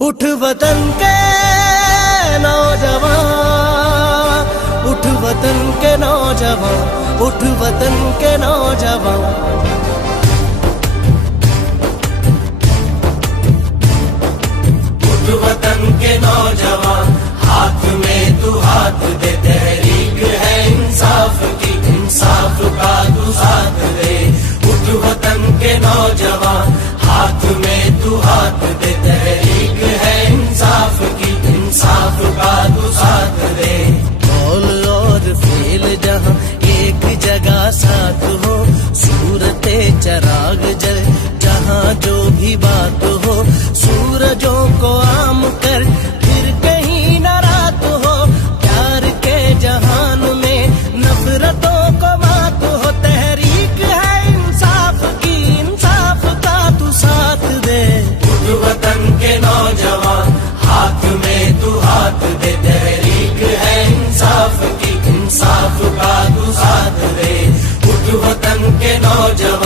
उठ वतन के नौजवान, उठ वतन के नौजवान, उठ वतन के नौजवान। उठ वतन के नौजवान, हाथ में तू हाथ दे, तहरीक है इंसाफ की, इंसाफ का तू साथ दे। उठ वतन के नौजवान, हाथ में तू हाथ दे, तहरीक है इंसाफ की, इंसाफ का तू साथ दे। कौल और फेल जहाँ एक जगह साथ हो, सूरते चराग जल जहाँ जो भी बात हो, सूरजों को आम कर फिर कहीं न रात हो। प्यार के जहान में नफरतों को मात हो, तहरीक है इंसाफ की, इंसाफ का तू साथ दे। उठ वतन के नौजवान, हाथ में तू हाथ दे, तहरीक है इंसाफ की, इंसाफ का तू साथ दे। उठ वतन के नौजवान।